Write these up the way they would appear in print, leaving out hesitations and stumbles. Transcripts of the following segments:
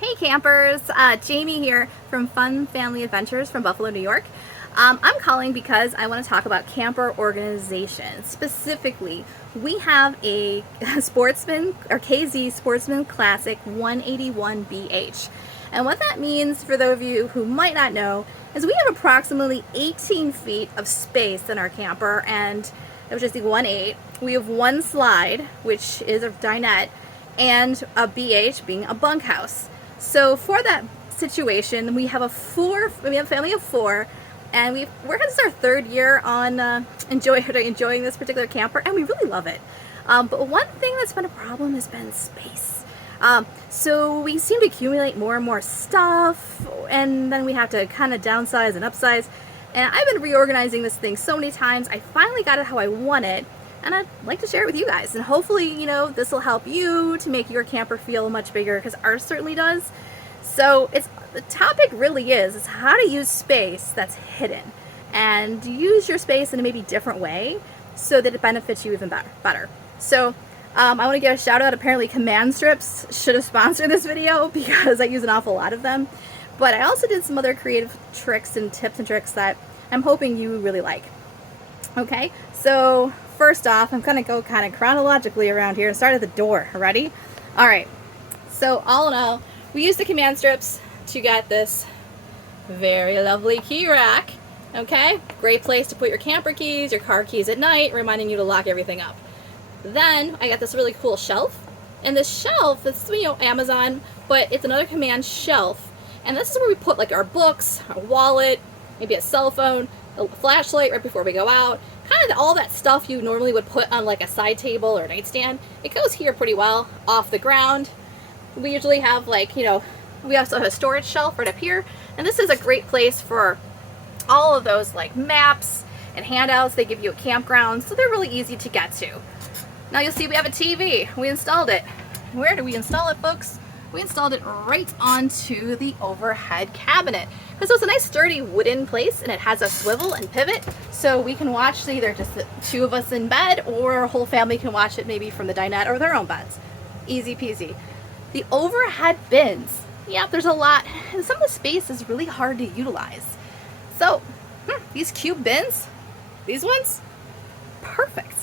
Hey campers, Jamie here from Fun Family Adventures from Buffalo, New York. I'm calling because I want to talk about camper organization. Specifically, we have a Sportsman or KZ Sportsman Classic 181BH. And what that means for those of you who might not know is we have approximately 18 feet of space in our camper, and it was just the 1.8. We have one slide, which is a dinette, and a BH being a bunkhouse. So for that situation, we have a family of four, and this is our third year on enjoying this particular camper, and we really love it. But one thing that's been a problem has been space. So we seem to accumulate more and more stuff, and then we have to kind of downsize and upsize. And I've been reorganizing this thing so many times. I finally got it how I want it, and I'd like to share it with you guys. And hopefully, this will help you to make your camper feel much bigger, because ours certainly does. So the topic really is how to use space that's hidden, and use your space in a maybe different way so that it benefits you even better. So I want to give a shout out. Apparently Command Strips should have sponsored this video because I use an awful lot of them. But I also did some other creative tricks and tips and tricks that I'm hoping you really like. Okay, so first off, I'm going to go kind of chronologically around here and start at the door. Ready? All right. So all in all, we use the Command Strips to get this very lovely key rack. Okay, great place to put your camper keys, your car keys at night, reminding you to lock everything up. Then I got this really cool shelf, and this shelf is, Amazon, but it's another Command shelf. And this is where we put like our books, our wallet, maybe a cell phone, a flashlight right before we go out. Kind of all that stuff you normally would put on like a side table or a nightstand. It goes here pretty well off the ground. We usually have we also have a storage shelf right up here. And this is a great place for all of those like maps and handouts they give you at campgrounds. So they're really easy to get to. Now you'll see we have a TV. We installed it. Where do we install it, folks? We installed it right onto the overhead cabinet, because it's a nice sturdy wooden place, and it has a swivel and pivot, so we can watch either just the two of us in bed, or our whole family can watch it maybe from the dinette or their own beds. Easy peasy. The overhead bins, yeah, there's a lot, and some of the space is really hard to utilize. So these cube bins, these ones, perfect.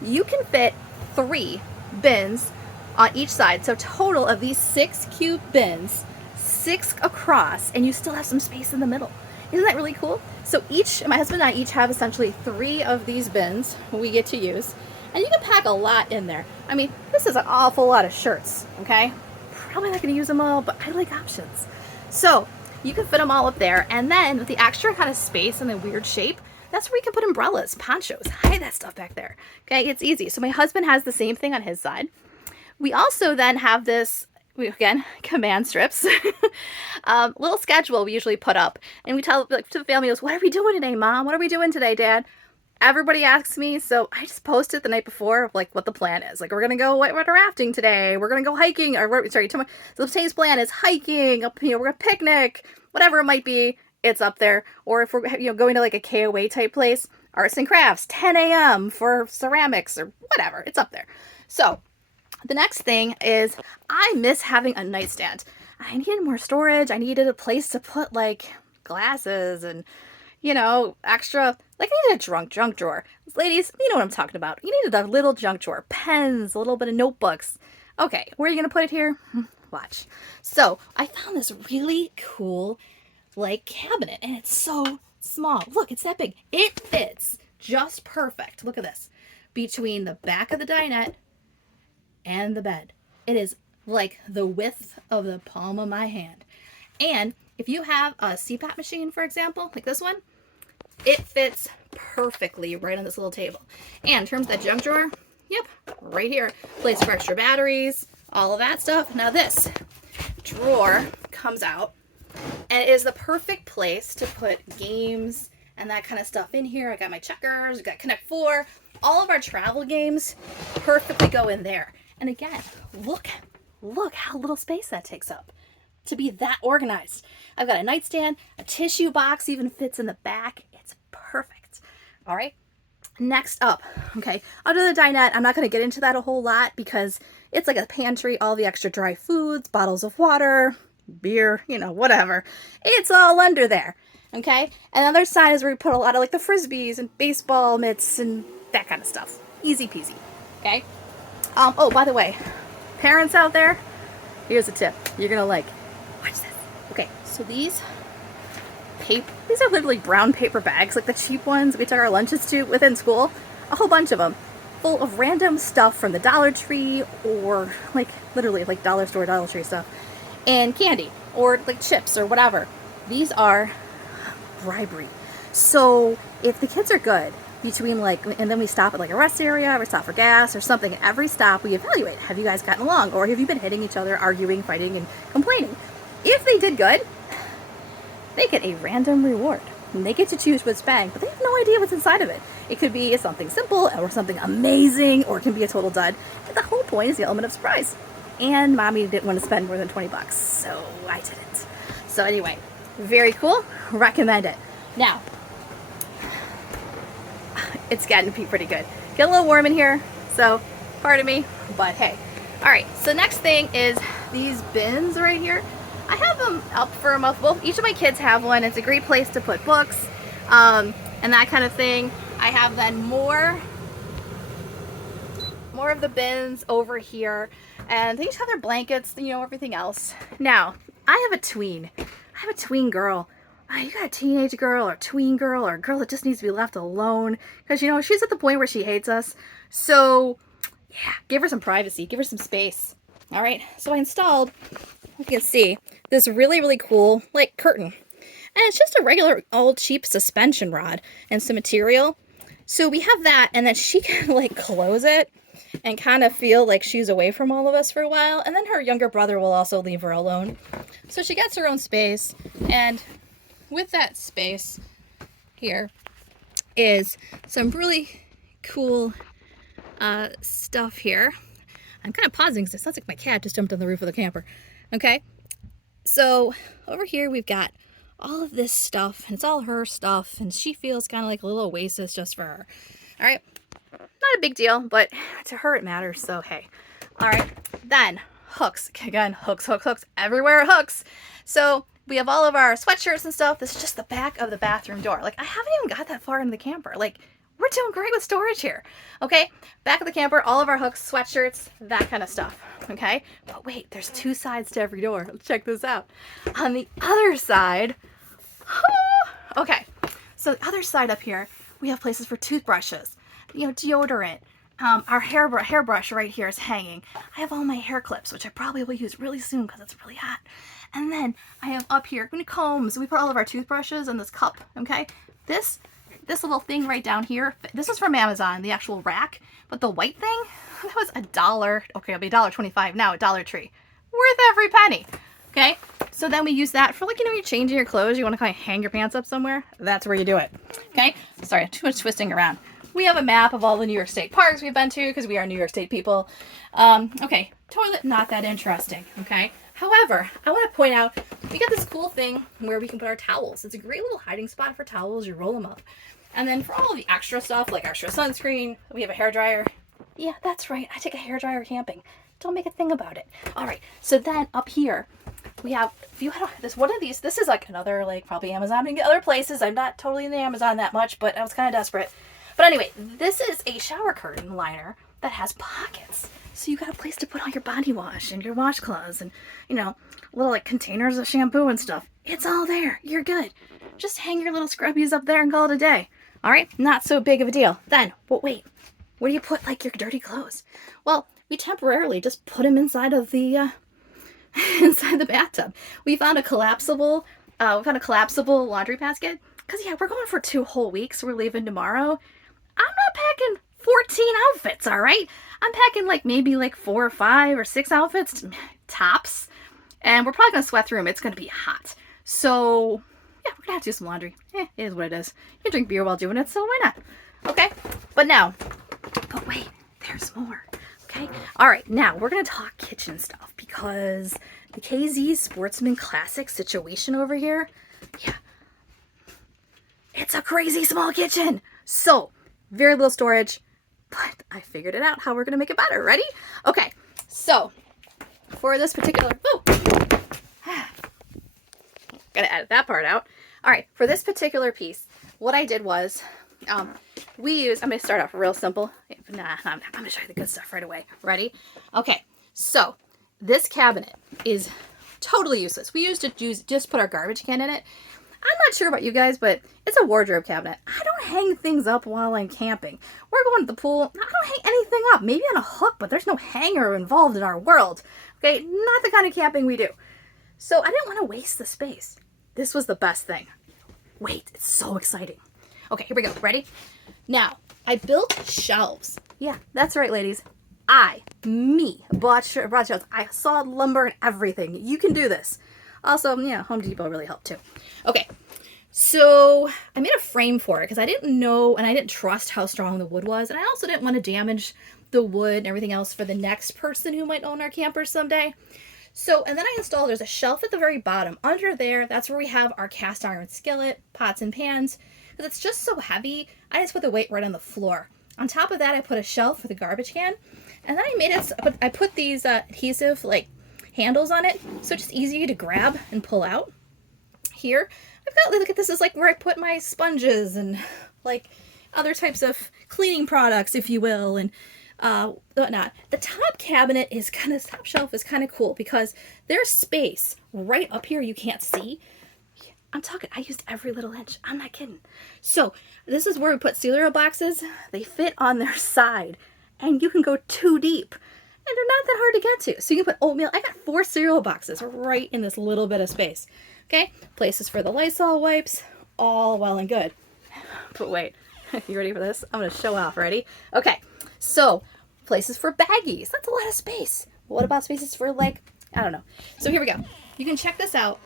You can fit 3 bins on each side. So total of these 6 cube bins, 6 across, and you still have some space in the middle. Isn't that really cool? So my husband and I each have essentially 3 of these bins we get to use, and you can pack a lot in there. I mean, this is an awful lot of shirts, okay? Probably not gonna use them all, but I like options. So you can fit them all up there, and then with the extra kind of space and the weird shape, that's where you can put umbrellas, ponchos, hide that stuff back there. Okay, it's easy. So my husband has the same thing on his side. We also then have this, again, Command Strips, little schedule we usually put up. And we tell to the family, what are we doing today, Mom? What are we doing today, Dad? Everybody asks me, so I just post it the night before of what the plan is. Like, we're going to go whitewater rafting today. We're going to go hiking. So today's plan is hiking, we're going to picnic, whatever it might be, it's up there. Or if we're going to like a KOA type place, arts and crafts, 10 a.m. for ceramics or whatever, it's up there. So the next thing is I miss having a nightstand. I needed more storage. I needed a place to put like glasses and, extra, like I needed a junk drawer. Ladies, you know what I'm talking about. You needed a little junk drawer, pens, a little bit of notebooks. Okay, where are you going to put it here? Watch. So I found this really cool like cabinet, and it's so small. Look, it's that big. It fits just perfect. Look at this. Between the back of the dinette and the bed. It is like the width of the palm of my hand. And if you have a CPAP machine, for example, like this one, it fits perfectly right on this little table. And in terms of that junk drawer, yep, right here. Place for extra batteries, all of that stuff. Now this drawer comes out, and it is the perfect place to put games and that kind of stuff in here. I got my checkers, I got Connect 4, all of our travel games perfectly go in there. And again, look how little space that takes up to be that organized. I've got a nightstand, a tissue box even fits in the back. It's perfect. All right. Next up, okay, under the dinette, I'm not going to get into that a whole lot because it's like a pantry, all the extra dry foods, bottles of water, beer, you know, whatever. It's all under there. Okay? And the other side is where we put a lot of like the frisbees and baseball mitts and that kind of stuff. Easy peasy. Okay? Oh, by the way, parents out there, here's a tip. You're gonna like, watch this. Okay, so these are literally brown paper bags, like the cheap ones we took our lunches to within school. A whole bunch of them, full of random stuff from the Dollar Tree or like literally like dollar store, Dollar Tree stuff, and candy or like chips or whatever. These are bribery. So if the kids are good, between like, and then we stop at like a rest area, or we stop for gas or something. At every stop, we evaluate: have you guys gotten along, or have you been hitting each other, arguing, fighting, and complaining? If they did good, they get a random reward. And they get to choose what's bagged, but they have no idea what's inside of it. It could be something simple, or something amazing, or it can be a total dud. But the whole point is the element of surprise. And mommy didn't want to spend more than 20 bucks, so I didn't. So anyway, very cool. Recommend it. Now, it's gotten to be pretty good. Get a little warm in here, so pardon me, but hey. All right, so next thing is these bins right here. I have them up for a month. Well, each of my kids have one. It's a great place to put books and that kind of thing. I have then more of the bins over here, and they each have their blankets, you know, everything else. Now, I have a tween. I have a tween girl. You got a teenage girl or tween girl or a girl that just needs to be left alone because, you know, she's at the point where she hates us. So, yeah, give her some privacy. Give her some space. All right, so I installed, you can see, this really, really cool, like, curtain. And it's just a regular old cheap suspension rod and some material. So we have that, and then she can, like, close it and kind of feel like she's away from all of us for a while. And then her younger brother will also leave her alone. So she gets her own space, and with that space here is some really cool stuff here. I'm kind of pausing because it sounds like my cat just jumped on the roof of the camper. Okay, so over here we've got all of this stuff, and it's all her stuff, and she feels kind of like a little oasis just for her. All right, not a big deal, but to her it matters, so hey. All right, then hooks. Again, hooks, hooks, hooks, everywhere hooks. So we have all of our sweatshirts and stuff. This is just the back of the bathroom door. Like, I haven't even got that far into the camper. Like, we're doing great with storage here. Okay, back of the camper, all of our hooks, sweatshirts, that kind of stuff. Okay, but wait, there's two sides to every door. Let's check this out. On the other side, okay, so the other side up here, we have places for toothbrushes, you know, deodorant. Our hairbrush right here is hanging. I have all my hair clips, which I probably will use really soon because it's really hot. And then I have up here combs. We put all of our toothbrushes in this cup. Okay, this little thing right down here. This is from Amazon, the actual rack. But the white thing, that was $1. Okay, it'll be $1.25 now at Dollar Tree. Worth every penny. Okay, so then we use that for, like, you know, you're changing your clothes. You want to kind of hang your pants up somewhere. That's where you do it. Okay, sorry, too much twisting around. We have a map of all the New York State parks we've been to because we are New York State people. Okay, toilet, not that interesting, okay? However, I want to point out, we got this cool thing where we can put our towels. It's a great little hiding spot for towels. You roll them up. And then for all of the extra stuff, like extra sunscreen, we have a hairdryer. Yeah, that's right. I take a hairdryer camping. Don't make a thing about it. All right, so then up here, we have, if you had this, one of these, this is like another, like, probably Amazon and other places. I'm not totally in the Amazon that much, but I was kind of desperate. But anyway, this is a shower curtain liner that has pockets. So you got a place to put all your body wash and your washcloths and, you know, little, like, containers of shampoo and stuff. It's all there. You're good. Just hang your little scrubbies up there and call it a day. All right? Not so big of a deal. Then, but wait, where do you put, like, your dirty clothes? Well, we temporarily just put them inside of the, inside the bathtub. We found a collapsible laundry basket. Because, yeah, we're going for 2 whole weeks. We're leaving tomorrow. I'm not packing 14 outfits, all right? I'm packing, like, maybe, like, 4 or 5 or 6 outfits, tops. And we're probably going to sweat through them. It's going to be hot. So, yeah, we're going to have to do some laundry. It is what it is. You can drink beer while doing it, so why not? Okay? But wait, there's more. Okay? All right, now we're going to talk kitchen stuff because the KZ Sportsman Classic situation over here, yeah, it's a crazy small kitchen. So, very little storage, but I figured it out how we're going to make it better. Ready? Okay, so for this particular, to edit that part out. All right, for this particular piece, what I did was, we use, I'm going to start off real simple. Nah, I'm going to show you the good stuff right away. Ready? Okay, so this cabinet is totally useless. We used to just put our garbage can in it. I'm not sure about you guys, but it's a wardrobe cabinet. I don't hang things up while I'm camping. We're going to the pool. I don't hang anything up. Maybe on a hook, but there's no hanger involved in our world. Okay, not the kind of camping we do. So I didn't want to waste the space. This was the best thing. Wait, it's so exciting. Okay, here we go. Ready? Now, I built shelves. Yeah, that's right, ladies. Me, brought shelves. I sawed lumber and everything. You can do this. Also, yeah, Home Depot really helped too. Okay, so I made a frame for it because I didn't know and I didn't trust how strong the wood was. And I also didn't want to damage the wood and everything else for the next person who might own our camper someday. So, and then I installed, there's a shelf at the very bottom. Under there, that's where we have our cast iron skillet, pots and pans. Because it's just so heavy, I just put the weight right on the floor. On top of that, I put a shelf with a garbage can. And then I made it, I put these adhesive, like, handles on it, so it's just easy to grab and pull out. Here, I've got, look at this, is like where I put my sponges and like other types of cleaning products, if you will, and whatnot. The top cabinet is top shelf is kind of cool because there's space right up here you can't see. I'm talking, I used every little inch. I'm not kidding. So this is where we put cereal boxes. They fit on their side and you can go too deep. And they're not that hard to get to. So you can put oatmeal. I got 4 cereal boxes right in this little bit of space. Okay? Places for the Lysol wipes. All well and good. But wait. You ready for this? I'm going to show off. Ready? Okay. So, places for baggies. That's a lot of space. What about spaces for, like, I don't know. So here we go. You can check this out.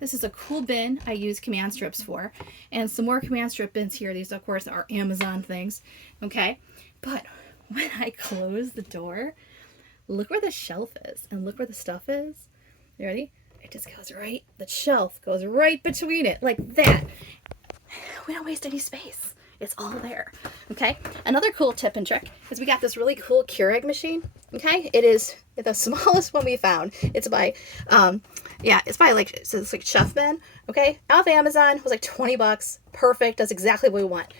This is a cool bin I use command strips for. And some more command strip bins here. These, of course, are Amazon things. Okay? But when I close the door, look where the shelf is and look where the stuff is. You ready? It just goes right, the shelf goes right between it like that. We don't waste any space. It's all there. Okay. Like cool tip and trick is we got this really cool Keurig machine. Okay. It is the smallest one we found. It's by, it's like Chef Ben. Okay. Off Amazon. It was like $20. Perfect. Does exactly what we want.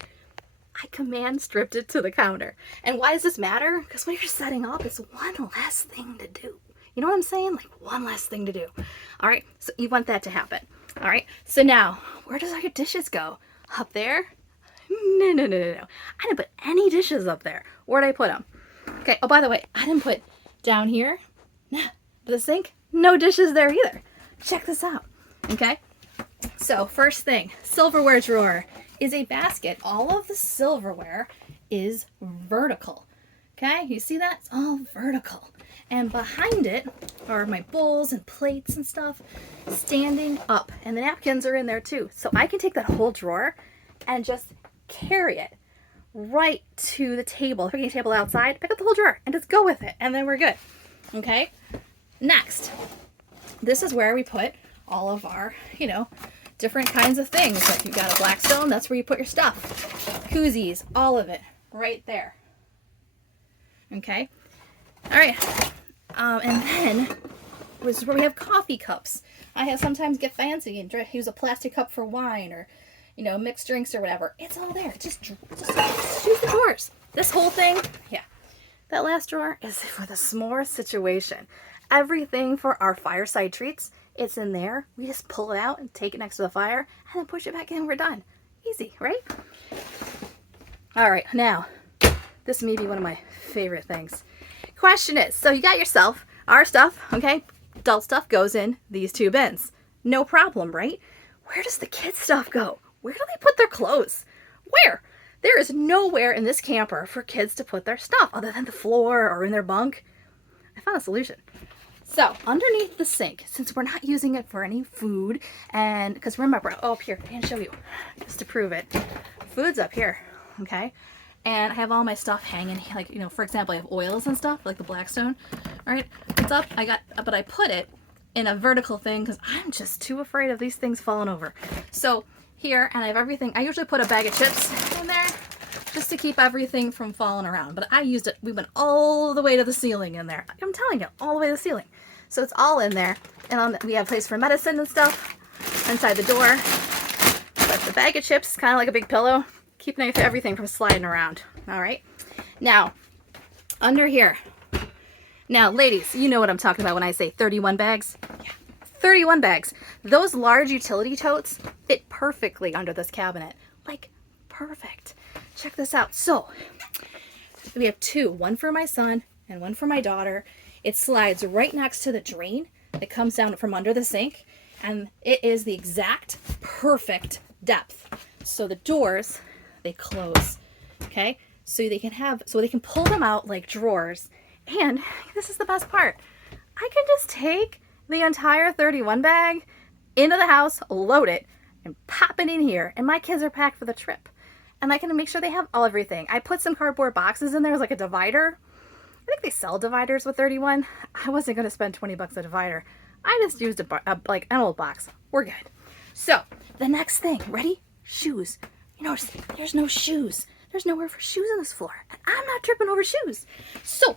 I command stripped it to the counter. And why does this matter? Because when you're setting up, it's one less thing to do. You know what I'm saying? Like one less thing to do. All right. So you want that to happen. All right. So now, where does our dishes go? Up there? No. I didn't put any dishes up there. Where'd I put them? Okay. Oh, by the way, I didn't put down here. Nah. But the sink? No dishes there either. Check this out. Okay. So first thing, silverware drawer is a basket. All of the silverware is vertical. Okay, you see that? It's all vertical. And behind it are my bowls and plates and stuff standing up. And the napkins are in there too. So I can take that whole drawer and just carry it right to the table. If I get a table outside, pick up the whole drawer and just go with it. And then we're good. Okay, next, this is where we put all of our, different kinds of things. Like you've got a Blackstone, that's where you put your stuff. Koozies, all of it, right there. Okay. All right. And then was where we have coffee cups. I sometimes get fancy and use a plastic cup for wine or, mixed drinks or whatever. It's all there. Just use the drawers. This whole thing, yeah. That last drawer is for the s'more situation. Everything for our fireside treats, it's in there. We just pull it out and take it next to the fire and then push it back in and we're done. Easy, right? All right, now, this may be one of my favorite things. Question is, so you got yourself, our stuff, okay? Adult stuff goes in these 2 bins. No problem, right? Where does the kids' stuff go? Where do they put their clothes? Where? There is nowhere in this camper for kids to put their stuff other than the floor or in their bunk. I found a solution. So underneath the sink, since we're not using it for any food, and because remember, up here, I can show you just to prove it. Food's up here, okay? And I have all my stuff hanging, like, for example, I have oils and stuff, like the Blackstone. All right, it's up. But I put it in a vertical thing because I'm just too afraid of these things falling over. So here, and I have everything. I usually put a bag of chips in there just to keep everything from falling around. But I used it. We went all the way to the ceiling in there. I'm telling you, all the way to the ceiling. So it's all in there. And we have a place for medicine and stuff. inside the door. But the bag of chips is kind of like a big pillow, keeping everything from sliding around. All right. Now, under here. Now, ladies, you know what I'm talking about when I say 31 bags. Yeah, 31 bags. Those large utility totes fit perfectly under this cabinet. Like, perfect. Check this out. So, we have two, one for my son and one for my daughter. It slides right next to the drain that comes down from under the sink, and it is the exact perfect depth. So the doors, they close, okay? So they can pull them out like drawers. And this is the best part. I can just take the entire 31 bag into the house, load it, and pop it in here. And my kids are packed for the trip. And I can make sure they have everything. I put some cardboard boxes in there as like a divider. I think they sell dividers with 31. I wasn't going to spend 20 bucks a divider. I just used like an old box. We're good. So the next thing, ready? Shoes. You notice there's no shoes. There's nowhere for shoes on this floor. And I'm not tripping over shoes. So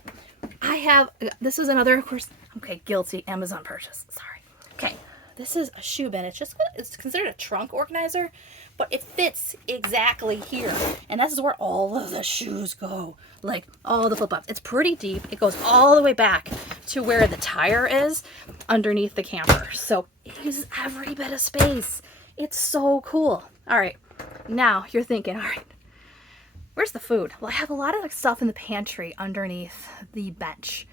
I have, this is another, of course, okay, guilty Amazon purchase. Sorry. Okay. This is a shoe bin. It's considered a trunk organizer, but it fits exactly here. And this is where all of the shoes go. Like all the flip-flops. It's pretty deep. It goes all the way back to where the tire is underneath the camper. So it uses every bit of space. It's so cool. All right. Now you're thinking, all right, where's the food? Well, I have a lot of stuff in the pantry underneath the bench.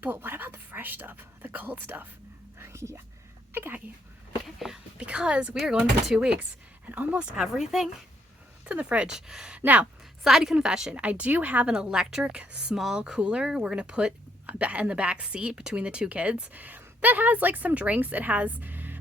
But what about the fresh stuff? The cold stuff? Yeah. I got you, okay? Because we are going for 2 weeks and almost everything is in the fridge. Now, side confession, I do have an electric small cooler we're gonna put in the back seat between the two kids that has like some drinks. It has,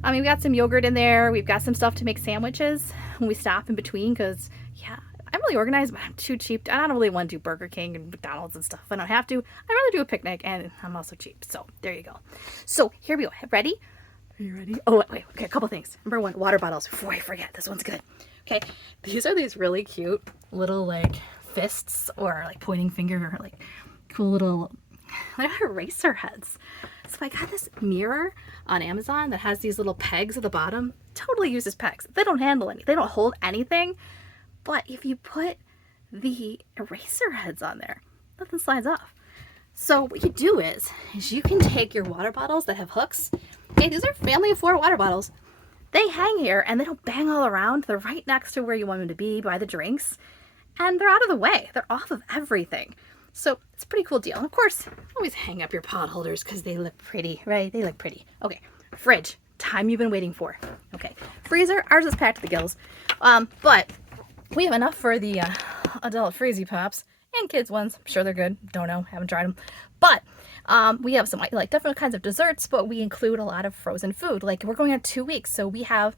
we've got some yogurt in there. We've got some stuff to make sandwiches when we stop in between because, yeah, I'm really organized, but I'm too cheap. I don't really want to do Burger King and McDonald's and stuff. I don't have to. I'd rather do a picnic, and I'm also cheap. So there you go. So here we go. Ready? Are you ready? Oh, wait. Okay, a couple things. Number one, water bottles. Before I forget, this one's good. Okay, these are these really cute little like fists or like pointing finger or like cool little eraser heads. So I got this mirror on Amazon that has these little pegs at the bottom. Totally uses pegs. They don't handle anything. They don't hold anything. But if you put the eraser heads on there, nothing slides off. So what you do is you can take your water bottles that have hooks. Okay, these are family of 4 water bottles. They hang here and they don't bang all around. They're right next to where you want them to be by the drinks. And they're out of the way. They're off of everything. So it's a pretty cool deal. And of course, always hang up your pot holders because they look pretty, right? They look pretty. Okay, fridge. Time you've been waiting for. Okay, freezer. Ours is packed to the gills. But we have enough for the adult Freezy Pops and kids ones. I'm sure they're good. Don't know. Haven't tried them. But we have some like different kinds of desserts, but we include a lot of frozen food. Like we're going on 2 weeks, so we have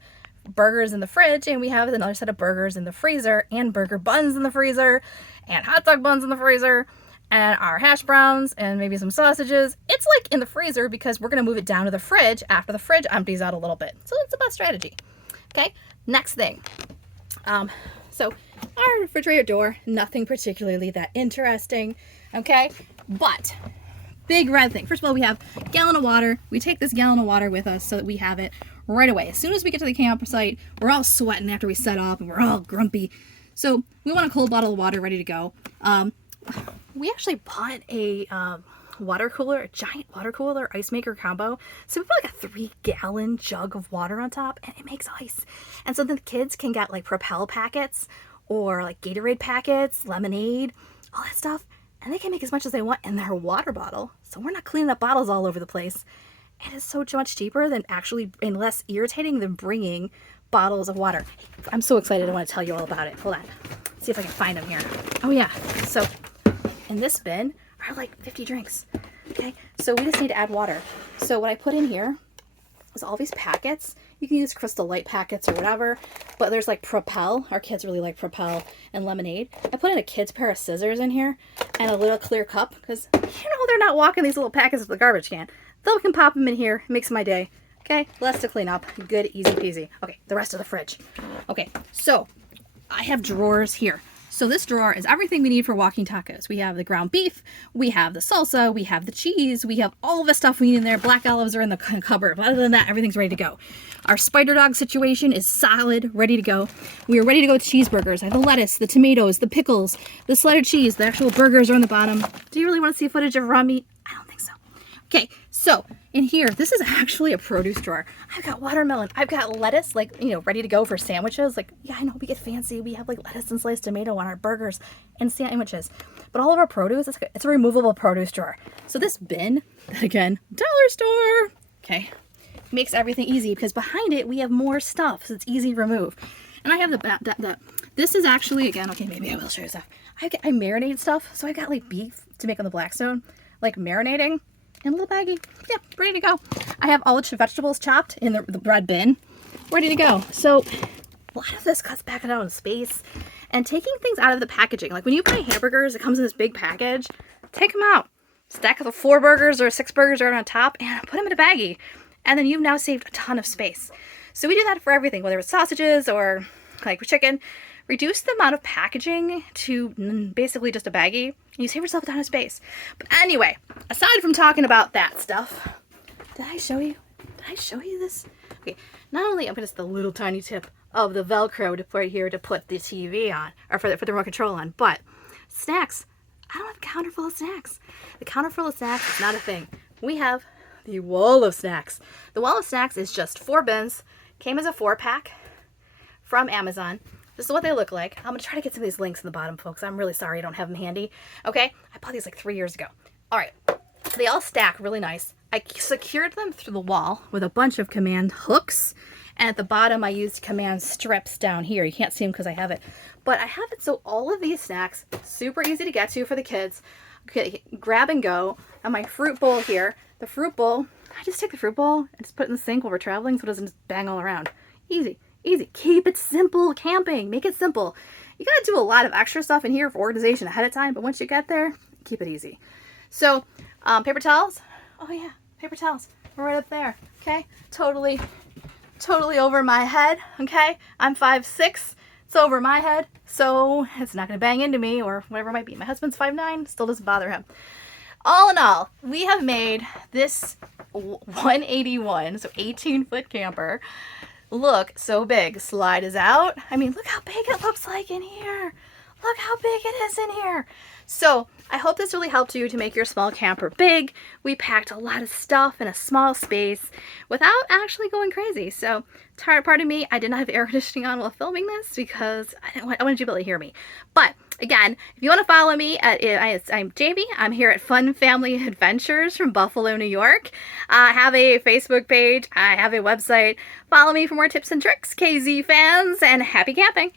burgers in the fridge and we have another set of burgers in the freezer and burger buns in the freezer and hot dog buns in the freezer and our hash browns and maybe some sausages. It's like in the freezer because we're going to move it down to the fridge after the fridge empties out a little bit. So it's the best strategy. Okay, next thing. So our refrigerator door, nothing particularly that interesting. Okay, but big red thing. First of all, we have a gallon of water. We take this gallon of water with us so that we have it right away. As soon as we get to the campsite, we're all sweating after we set up and we're all grumpy. So we want a cold bottle of water ready to go. We actually bought a water cooler, a giant water cooler ice maker combo. So we put like a 3-gallon jug of water on top and it makes ice. And so the kids can get like Propel packets or like Gatorade packets, lemonade, all that stuff. And they can make as much as they want in their water bottle. So we're not cleaning up bottles all over the place. It is so much cheaper than actually, and less irritating than bringing bottles of water. I'm so excited. I want to tell you all about it. Hold on. Let's see if I can find them here. Oh yeah. So in this bin are like 50 drinks. Okay. So we just need to add water. So what I put in here is all these packets. You can use Crystal Light packets or whatever, but there's like Propel. Our kids really like Propel and lemonade. I put in a kid's pair of scissors in here and a little clear cup because, they're not walking these little packets to the garbage can. They can pop them in here. Makes my day. Okay, less to clean up. Good, easy peasy. Okay, the rest of the fridge. Okay, so I have drawers here. So this drawer is everything we need for walking tacos. We have the ground beef, we have the salsa, we have the cheese, we have all the stuff we need in there. Black olives are in the cupboard. But other than that, everything's ready to go. Our spider dog situation is solid, ready to go. We are ready to go with cheeseburgers. I have the lettuce, the tomatoes, the pickles, the shredded cheese. The actual burgers are on the bottom. Do you really want to see footage of raw meat? I don't think so. Okay, so in here, this is actually a produce drawer. I've got watermelon. I've got lettuce, like, you know, ready to go for sandwiches. Like, yeah, I know we get fancy. We have like lettuce and sliced tomato on our burgers and sandwiches. But all of our produce, it's a removable produce drawer. So this bin, again, dollar store, okay, makes everything easy because behind it, we have more stuff. So it's easy to remove. And I have this is actually, again, okay, maybe I will show you stuff. I marinate stuff. So I got like beef to make on the Blackstone, like marinating. And a little baggie. Yeah, ready to go. I have all the vegetables chopped in the bread bin. Ready to go. So a lot of this cuts back down in space. And taking things out of the packaging. Like when you buy hamburgers, it comes in this big package. Take them out. Stack the 4 burgers or 6 burgers right on top and put them in a baggie. And then you've now saved a ton of space. So we do that for everything, whether it's sausages or like chicken. Reduce the amount of packaging to basically just a baggie. You save yourself a ton of space. But anyway, aside from talking about that stuff, did I show you? Did I show you this? Okay, not only, I'm going to just the little tiny tip of the Velcro to put here to put the TV on, or for the remote control on, but snacks. I don't have a counter full of snacks. The counter full of snacks is not a thing. We have the wall of snacks. The wall of snacks is just 4 bins. Came as a 4-pack from Amazon. This is what they look like. I'm going to try to get some of these links in the bottom, folks. I'm really sorry I don't have them handy. Okay? I bought these like 3 years ago. All right. They all stack really nice. I secured them through the wall with a bunch of command hooks. And at the bottom, I used command strips down here. You can't see them because I have it. But I have it so all of these snacks, super easy to get to for the kids. Okay, grab and go. And my fruit bowl here. The fruit bowl, I just take the fruit bowl and just put it in the sink while we're traveling so it doesn't just bang all around. Easy. Easy. Keep it simple camping. Make it simple. You got to do a lot of extra stuff in here for organization ahead of time, but once you get there, keep it easy. So, paper towels. Oh yeah, paper towels. We're right up there. Okay? Totally over my head. Okay? I'm 5'6". It's over my head, so it's not going to bang into me or whatever it might be. My husband's 5'9". Still doesn't bother him. All in all, we have made this 181, so 18-foot camper, look so big. Slide is out. I mean, look how big it looks like in here. Look how big it is in here. So I hope this really helped you to make your small camper big. We packed a lot of stuff in a small space without actually going crazy. So pardon me, I did not have air conditioning on while filming this because I wanted you to be able to hear me. But again, if you want to follow me, I'm Jamie. I'm here at Fun Family Adventures from Buffalo, New York. I have a Facebook page. I have a website. Follow me for more tips and tricks, KZ fans, and happy camping.